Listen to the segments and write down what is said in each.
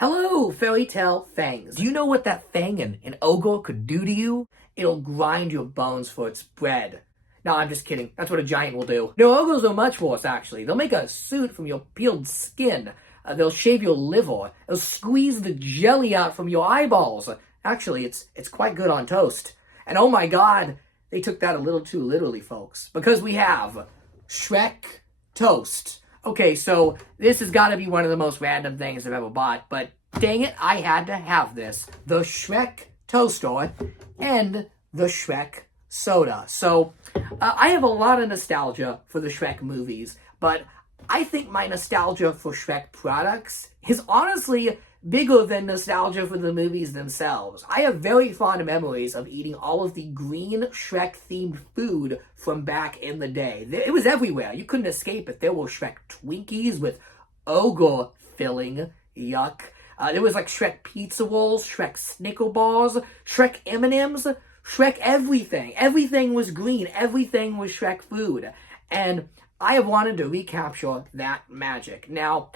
Hello, fairy tale fangs. Do you know what that fang in an ogre could do to you? It'll grind your bones for its bread. No, I'm just kidding. That's what a giant will do. No, ogres are much worse, actually. They'll make a suit from your peeled skin. They'll shave your liver. They'll squeeze the jelly out from your eyeballs. Actually, it's quite good on toast. And oh my god, they took that a little too literally, folks. Because we have Shrek toast. Okay, so this has got to be one of the most random things I've ever bought, but dang it, I had to have this. The Shrek toaster and the Shrek soda. So, I have a lot of nostalgia for the Shrek movies, but I think my nostalgia for Shrek products is honestly bigger than nostalgia for the movies themselves. I have very fond memories of eating all of the green Shrek-themed food from back in the day. It was everywhere. You couldn't escape it. There were Shrek Twinkies with ogre filling. Yuck. There was like Shrek Pizza Rolls, Shrek Snicker Bars, Shrek M&Ms, Shrek everything. Everything was green. Everything was Shrek food. And I have wanted to recapture that magic. Now,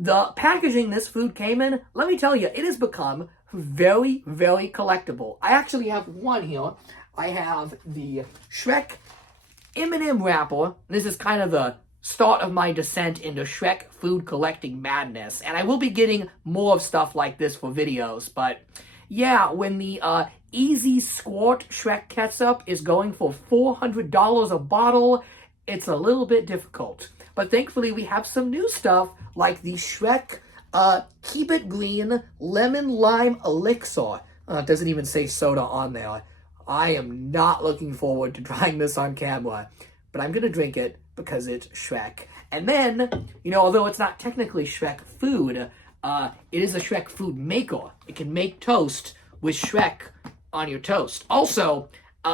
the packaging this food came in, let me tell you, it has become very, very collectible. I actually have one here. I have the Shrek M&M wrapper. This is kind of the start of my descent into Shrek food collecting madness. And I will be getting more of stuff like this for videos. But yeah, when the Easy Squirt Shrek ketchup is going for $400 a bottle, it's a little bit difficult. But thankfully, we have some new stuff like the Shrek Keep It Green Lemon Lime Elixir. It doesn't even say soda on there. I am not looking forward to trying this on camera, but I'm going to drink it because it's Shrek. And then, although it's not technically Shrek food, it is a Shrek food maker. It can make toast with Shrek on your toast. Also,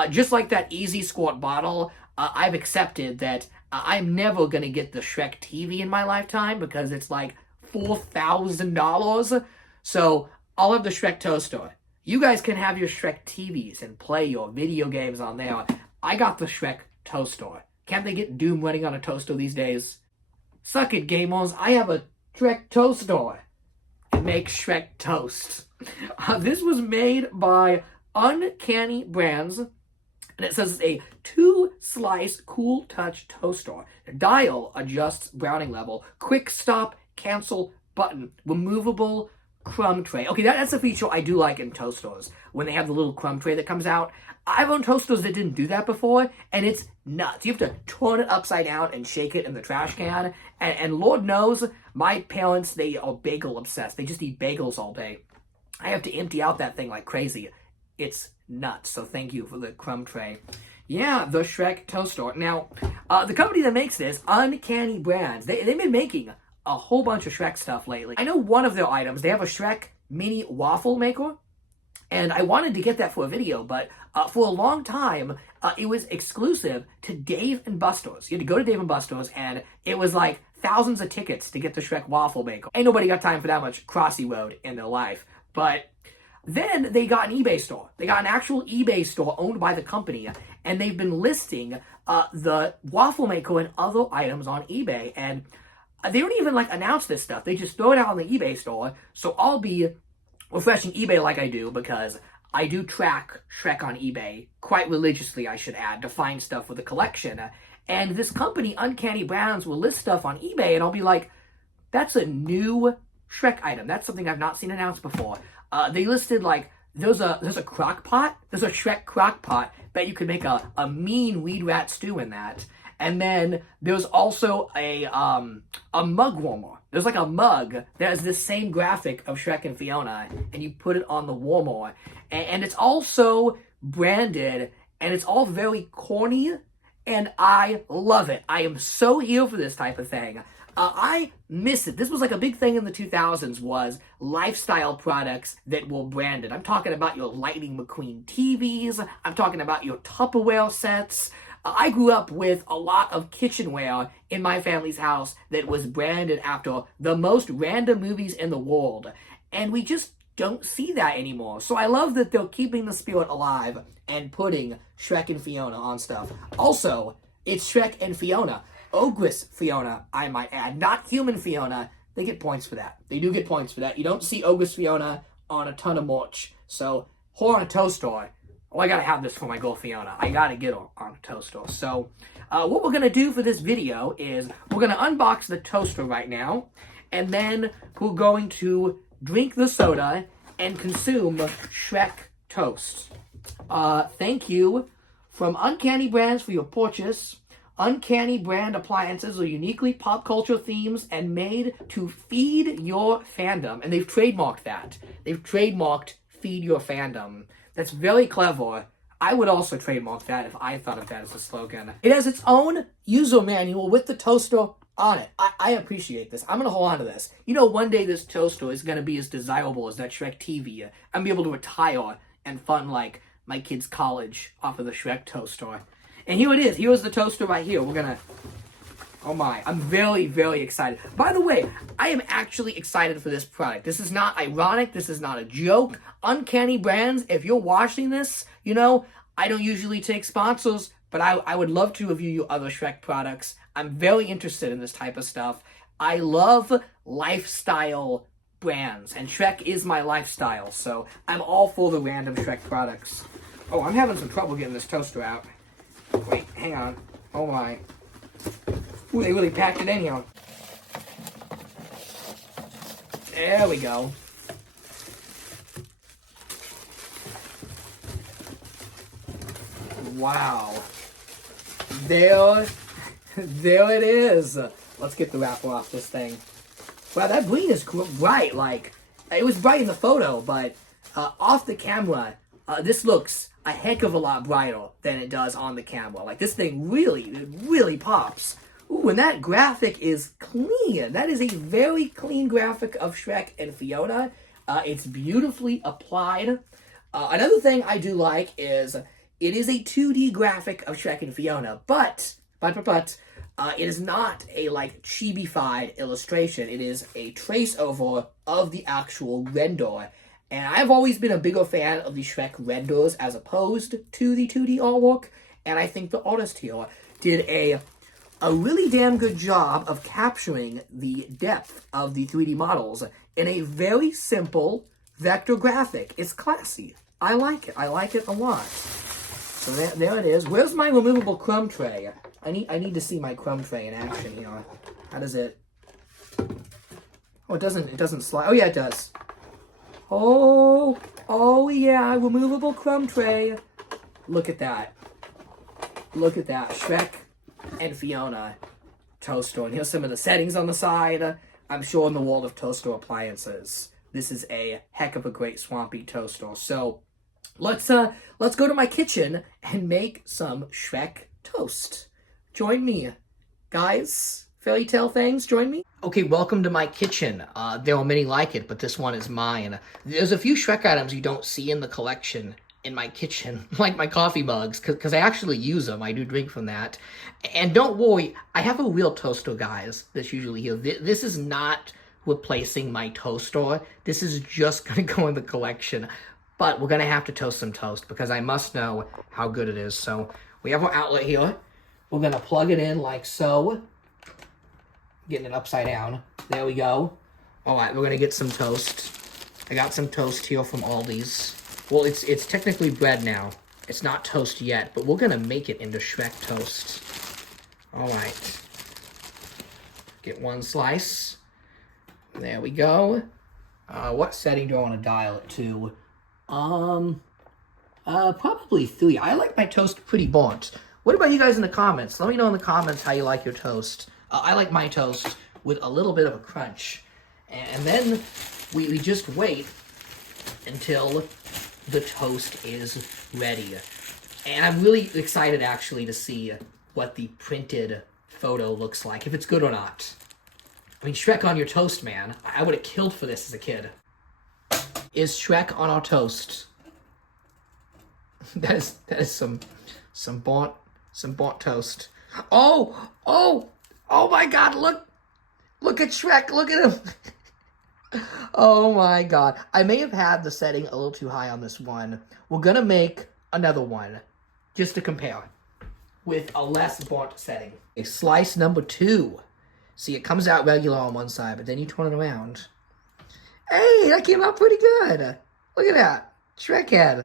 just like that Easy Squirt bottle, I've accepted that I'm never going to get the Shrek TV in my lifetime because it's like $4,000. So I'll have the Shrek toaster. You guys can have your Shrek TVs and play your video games on there. I got the Shrek toaster. Can't they get Doom running on a toaster these days? Suck it, gamers. I have a Shrek toaster. It makes Shrek toast. This was made by Uncanny Brands. And it says it's a 2-slice cool touch toaster. The dial adjusts browning level. Quick stop, cancel button. Removable crumb tray. Okay, that's a feature I do like in toasters. When they have the little crumb tray that comes out. I've owned toasters that didn't do that before, and it's nuts. You have to turn it upside down and shake it in the trash can. And Lord knows, my parents, they are bagel obsessed. They just eat bagels all day. I have to empty out that thing like crazy. It's nuts. So thank you for the crumb tray. Yeah, the Shrek toaster. Now, the company that makes this, Uncanny Brands, they've been making a whole bunch of Shrek stuff lately. I know one of their items, they have a Shrek mini waffle maker, and I wanted to get that for a video, but for a long time, it was exclusive to Dave & Buster's. You had to go to Dave & Buster's, and it was like thousands of tickets to get the Shrek waffle maker. Ain't nobody got time for that much Crossy Road in their life, but then they got an eBay store. They got an actual eBay store owned by the company, and they've been listing the waffle maker and other items on eBay, and they don't even announce this stuff. They just throw it out on the eBay store, so I'll be refreshing eBay like I do, because I do track Shrek on eBay quite religiously, I should add, to find stuff for the collection. And this company, Uncanny Brands, will list stuff on eBay, and I'll be like, that's a new Shrek item. That's something I've not seen announced before. They listed there's a crock pot. There's a Shrek crock pot. Bet you could make a mean weed rat stew in that. And then there's also a mug warmer. There's like a mug that has this same graphic of Shrek and Fiona, and you put it on the warmer. And it's also branded, and it's all very corny, and I love it. I am so here for this type of thing. I miss it. This was like a big thing in the 2000s, was lifestyle products that were branded. I'm talking about your Lightning McQueen TVs. I'm talking about your Tupperware sets. I grew up with a lot of kitchenware in my family's house that was branded after the most random movies in the world. And we just don't see that anymore. So I love that they're keeping the spirit alive and putting Shrek and Fiona on stuff. Also, it's Shrek and Fiona. Ogress Fiona, I might add. Not human Fiona, they get points for that. They do get points for that. You don't see August Fiona on a ton of merch. So, her on a toaster. Oh, I gotta have this for my girl Fiona. I gotta get her on a toaster. So, what we're gonna do for this video is we're gonna unbox the toaster right now, and then we're going to drink the soda and consume Shrek toast. Thank you from Uncanny Brands for your purchase. Uncanny brand appliances are uniquely pop culture themes and made to feed your fandom. And they've trademarked that. They've trademarked feed your fandom. That's very clever. I would also trademark that if I thought of that as a slogan. It has its own user manual with the toaster on it. I appreciate this. I'm going to hold on to this. You know, one day this toaster is going to be as desirable as that Shrek TV. I'm going to be able to retire and fund, like, my kid's college off of the Shrek toaster. And here it is. Here's the toaster right here. We're gonna... Oh my. I'm very, very excited. By the way, I am actually excited for this product. This is not ironic. This is not a joke. Uncanny Brands, if you're watching this, you know, I don't usually take sponsors, but I would love to review your other Shrek products. I'm very interested in this type of stuff. I love lifestyle brands, and Shrek is my lifestyle, so I'm all for the random Shrek products. Oh, I'm having some trouble getting this toaster out. Wait, hang on. Oh my. Ooh, they really packed it in here. There we go. Wow. There it is. Let's get the wrapper off this thing. Wow, that green is bright. Like, it was bright in the photo, but off the camera, this looks a heck of a lot brighter than it does on the camera. Like, this thing really pops. Ooh, and that graphic is clean. That is a very clean graphic of Shrek and Fiona. It's beautifully applied. Another thing I do like is it is a 2D graphic of Shrek and Fiona, but it is not a, like, chibi-fied illustration. It is a trace over of the actual render. And I've always been a bigger fan of the Shrek renders as opposed to the 2D artwork. And I think the artist here did a really damn good job of capturing the depth of the 3D models in a very simple vector graphic. It's classy. I like it. I like it a lot. So there it is. Where's my removable crumb tray? I need to see my crumb tray in action here. How does it... Oh, it doesn't slide. Oh, yeah, it does. Oh yeah, removable crumb tray. Look at that. Look at that. Shrek and Fiona toaster. And here's some of the settings on the side. I'm sure in the world of toaster appliances, this is a heck of a great swampy toaster. So let's go to my kitchen and make some Shrek toast. Join me, guys. Fairy tale things, join me. Okay, welcome to my kitchen. There are many like it, but this one is mine. There's a few Shrek items you don't see in the collection in my kitchen, like my coffee mugs, because I actually use them. I do drink from that. And don't worry, I have a real toaster, guys, that's usually here. This is not replacing my toaster. This is just going to go in the collection. But we're going to have to toast some toast, because I must know how good it is. So we have our outlet here. We're going to plug it in like so. Getting it upside down. There we go. All right, we're going to get some toast. I got some toast here from Aldi's. Well, it's technically bread now. It's not toast yet, but we're going to make it into Shrek toast. All right. Get one slice. There we go. What setting do I want to dial it to? Probably 3. I like my toast pretty burnt. What about you guys in the comments? Let me know in the comments how you like your toast. I like my toast with a little bit of a crunch. And then we just wait until the toast is ready. And I'm really excited, actually, to see what the printed photo looks like, if it's good or not. I mean, Shrek on your toast, man. I would have killed for this as a kid. Is Shrek on our toast? that is some burnt toast. Oh my God, look at Shrek, look at him. Oh my God. I may have had the setting a little too high on this one. We're gonna make another one, just to compare, with a less burnt setting. Slice number 2. See, it comes out regular on one side, but then you turn it around. Hey, that came out pretty good. Look at that. Shrek head.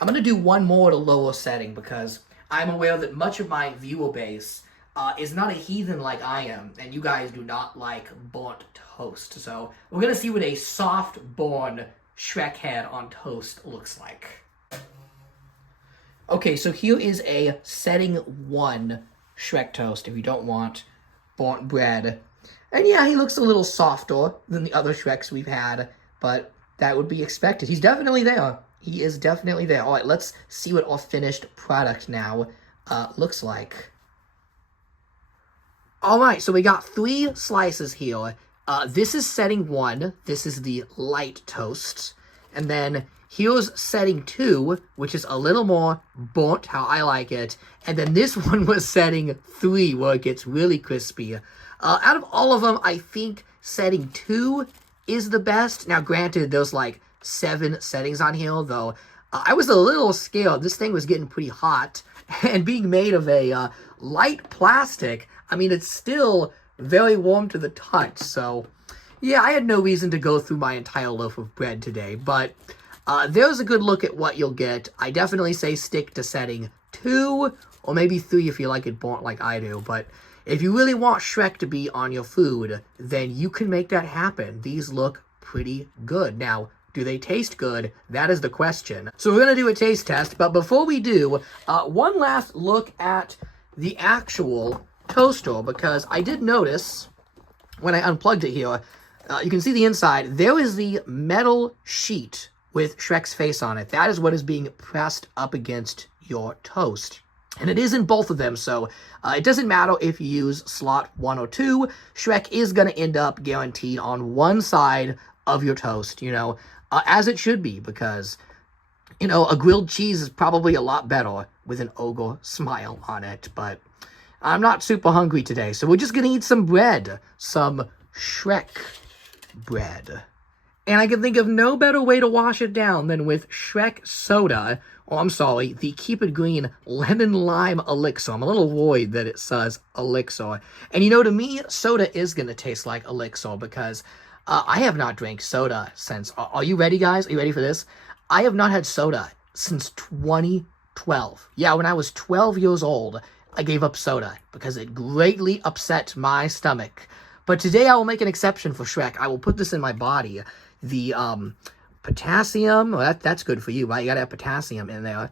I'm going to do one more at a lower setting because I'm aware that much of my viewer base is not a heathen like I am, and you guys do not like burnt toast. So we're going to see what a soft-born Shrek head on toast looks like. Okay, so here is a setting 1 Shrek toast if you don't want burnt bread. And yeah, he looks a little softer than the other Shreks we've had, but that would be expected. He's definitely there. He is definitely there. All right, let's see what our finished product now looks like. All right, so we got 3 slices here. This is setting 1. This is the light toast. And then here's setting 2, which is a little more burnt, how I like it. And then this one was setting 3, where it gets really crispy. Out of all of them, I think setting 2 is the best. Now, granted, there's like 7 settings on here, though. I was a little scared. This thing was getting pretty hot. And being made of a light plastic, I mean, it's still very warm to the touch. So, yeah, I had no reason to go through my entire loaf of bread today. But there's a good look at what you'll get. I definitely say stick to setting 2, or maybe 3 if you like it burnt like I do. But if you really want Shrek to be on your food, then you can make that happen. These look pretty good. Now, do they taste good? That is the question. So we're going to do a taste test, but before we do, one last look at the actual toaster, because I did notice when I unplugged it here, you can see the inside, there is the metal sheet with Shrek's face on it. That is what is being pressed up against your toast. And it is in both of them, so it doesn't matter if you use slot 1 or 2. Shrek is going to end up guaranteed on one side of your toast, you know, as it should be, because, you know, a grilled cheese is probably a lot better with an ogre smile on it. But I'm not super hungry today, so we're just going to eat some bread, some Shrek bread. And I can think of no better way to wash it down than with Shrek soda. Oh, I'm sorry, the Keep It Green Lemon Lime Elixir. I'm a little worried that it says elixir. And you know, to me, soda is going to taste like elixir because I have not drank soda since... Are you ready, guys? Are you ready for this? I have not had soda since 2012. Yeah, when I was 12 years old, I gave up soda because it greatly upset my stomach. But today I will make an exception for Shrek. I will put this in my body. The potassium, well, that's good for you, right? You gotta have potassium in there.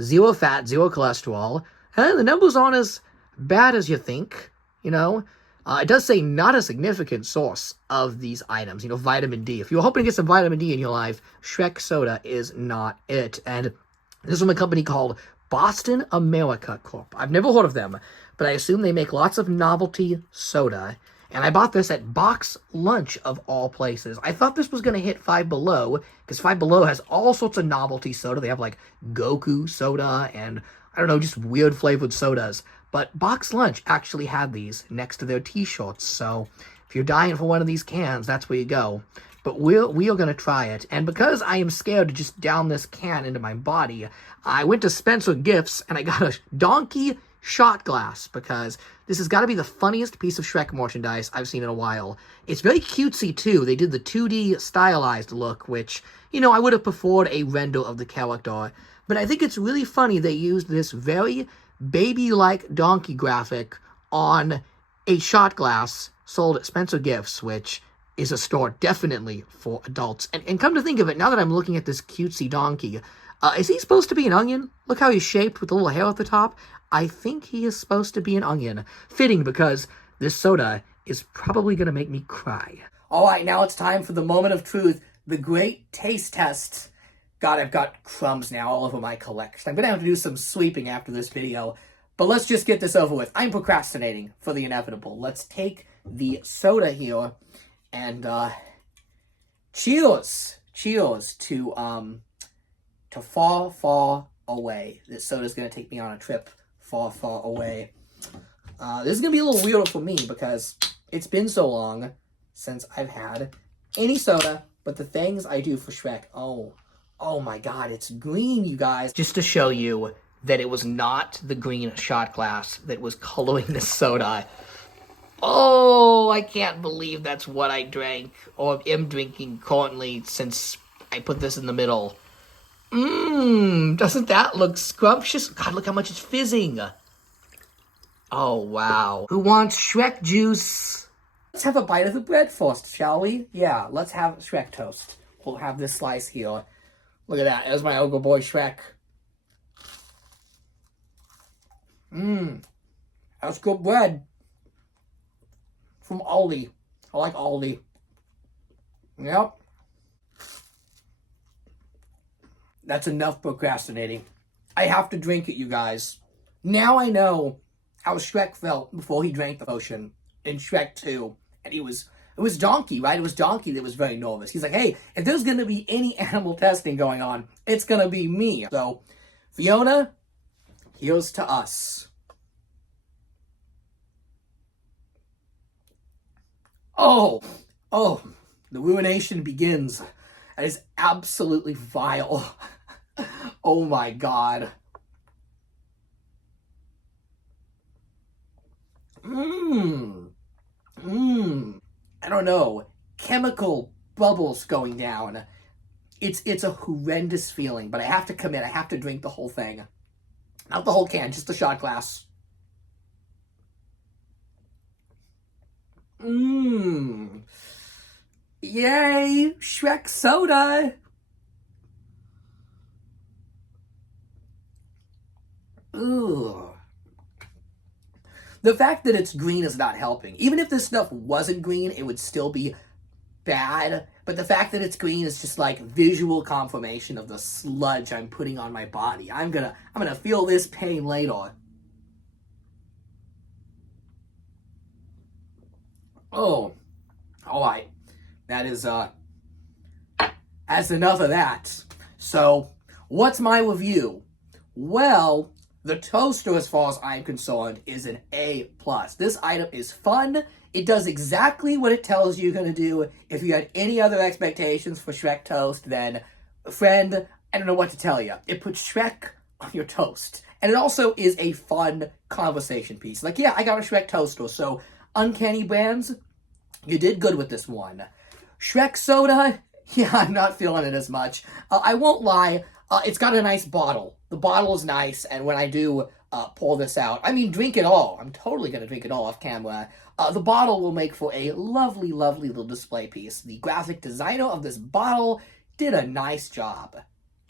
0 fat, 0 cholesterol. And the numbers aren't as bad as you think, you know? It does say not a significant source of these items, you know, vitamin D. If you're hoping to get some vitamin D in your life, Shrek soda is not it. And this is from a company called Boston America Corp. I've never heard of them, but I assume they make lots of novelty soda. And I bought this at Box Lunch, of all places. I thought this was going to hit Five Below, because Five Below has all sorts of novelty soda. They have, like, Goku soda and, I don't know, just weird flavored sodas. But Box Lunch actually had these next to their t-shirts. So if you're dying for one of these cans, that's where you go. But we are going to try it. And because I am scared to just down this can into my body, I went to Spencer Gifts and I got a donkey shot glass, because this has got to be the funniest piece of Shrek merchandise I've seen in a while. It's very cutesy, too. They did the 2D stylized look, which, you know, I would have preferred a render of the character. But I think it's really funny they used this very baby-like donkey graphic on a shot glass sold at Spencer Gifts, which is a store definitely for adults. And come to think of it, now that I'm looking at this cutesy donkey, is he supposed to be an onion? Look how he's shaped with the little hair at the top. I think he is supposed to be an onion. Fitting, because this soda is probably going to make me cry. All right, now it's time for the moment of truth, the great taste test. God, I've got crumbs now all over my collection. I'm going to have to do some sweeping after this video, but let's just get this over with. I'm procrastinating for the inevitable. Let's take the soda here and cheers. Cheers to far, far away. This soda's going to take me on a trip far, far away. This is going to be a little weird for me because it's been so long since I've had any soda, but the things I do for Shrek, oh my God, it's green, you guys. Just to show you, that it was not the green shot glass that was coloring the soda. Oh, I can't believe that's what I drank, or am drinking currently, since I put this in the middle. Doesn't that look scrumptious? God, look how much it's fizzing. Oh, wow. Who wants Shrek juice? Let's have a bite of the bread first, shall we? Yeah, let's have Shrek toast. We'll have this slice here. Look at that. There's my Ogre Boy Shrek. That's good bread. From Aldi. I like Aldi. Yep. That's enough procrastinating. I have to drink it, you guys. Now I know how Shrek felt before he drank the potion in Shrek 2. And it was Donkey, right? It was Donkey that was very nervous. He's like, hey, if there's going to be any animal testing going on, it's going to be me. So, Fiona, here's to us. Oh, the ruination begins. That is absolutely vile. Oh my god. I don't know. Chemical bubbles going down. It's a horrendous feeling, but I have to commit. I have to drink the whole thing. Not the whole can, just the shot glass. Yay! Shrek soda! Ooh. The fact that it's green is not helping. Even if this stuff wasn't green, it would still be bad. But the fact that it's green is just like visual confirmation of the sludge I'm putting on my body. I'm gonna feel this pain later. Oh, all right. That's enough of that. So, what's my review? Well, the toaster, as far as I'm concerned, is an A+. This item is fun. It does exactly what it tells you you're going to do. If you had any other expectations for Shrek toast, then, friend, I don't know what to tell you. It puts Shrek on your toast. And it also is a fun conversation piece. Like, yeah, I got a Shrek toaster, so Uncanny Brands, you did good with this one. Shrek soda, yeah, I'm not feeling it as much. I won't lie, it's got a nice bottle. The bottle is nice, and when I do pour this out, I mean, drink it all. I'm totally going to drink it all off camera. The bottle will make for a lovely, lovely little display piece. The graphic designer of this bottle did a nice job.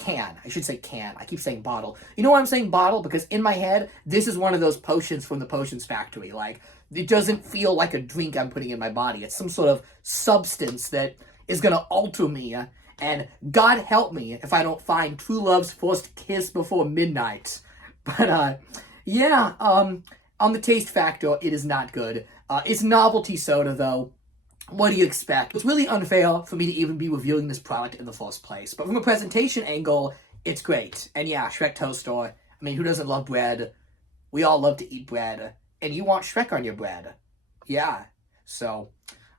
I should say can. I keep saying bottle. You know why I'm saying bottle? Because in my head, this is one of those potions from the Potions Factory. Like, it doesn't feel like a drink I'm putting in my body. It's some sort of substance that is going to alter me. And God help me if I don't find true love's first kiss before midnight. But, yeah, on the taste factor, it is not good. It's novelty soda, though. What do you expect? It's really unfair for me to even be reviewing this product in the first place. But from a presentation angle, it's great. And yeah, Shrek toaster. I mean, who doesn't love bread? We all love to eat bread. And you want Shrek on your bread. Yeah. So,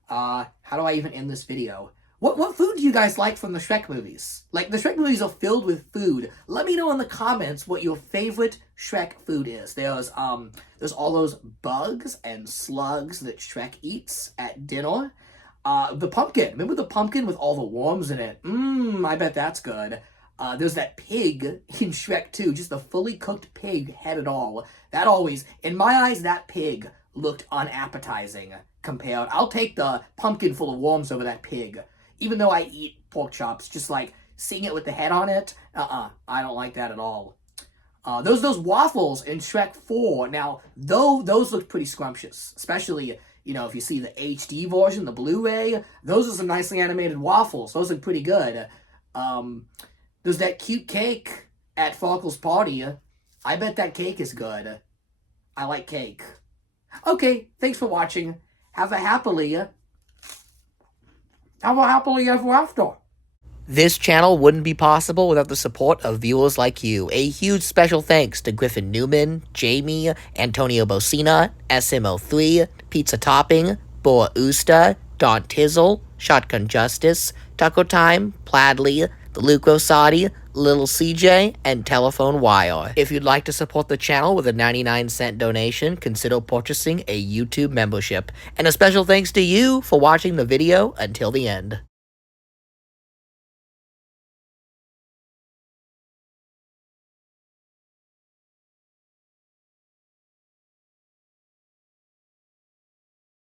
how do I even end this video? What food do you guys like from the Shrek movies? Like, the Shrek movies are filled with food. Let me know in the comments what your favorite Shrek food is. There's all those bugs and slugs that Shrek eats at dinner. The pumpkin. Remember the pumpkin with all the worms in it? I bet that's good. There's that pig in Shrek 2, just the fully cooked pig, head and all. That always, in my eyes, that pig looked unappetizing compared. I'll take the pumpkin full of worms over that pig. Even though I eat pork chops, just like seeing it with the head on it, I don't like that at all. Those waffles in Shrek 4, now, those look pretty scrumptious. Especially, you know, if you see the HD version, the Blu-ray, those are some nicely animated waffles. Those look pretty good. There's that cute cake at Farkle's party. I bet that cake is good. I like cake. Okay, thanks for watching. Have a happily ever after. This channel wouldn't be possible without the support of viewers like you. A huge special thanks to Griffin Newman, Jamie, Antonio Bocina, SMO3, Pizza Topping, Boa Usta, Don Tizzle, Shotgun Justice, Taco Time, Pladley, Luke Rosati, Little CJ, and Telephone Wire. If you'd like to support the channel with a 99-cent donation, consider purchasing a YouTube membership. And a special thanks to you for watching the video until the end.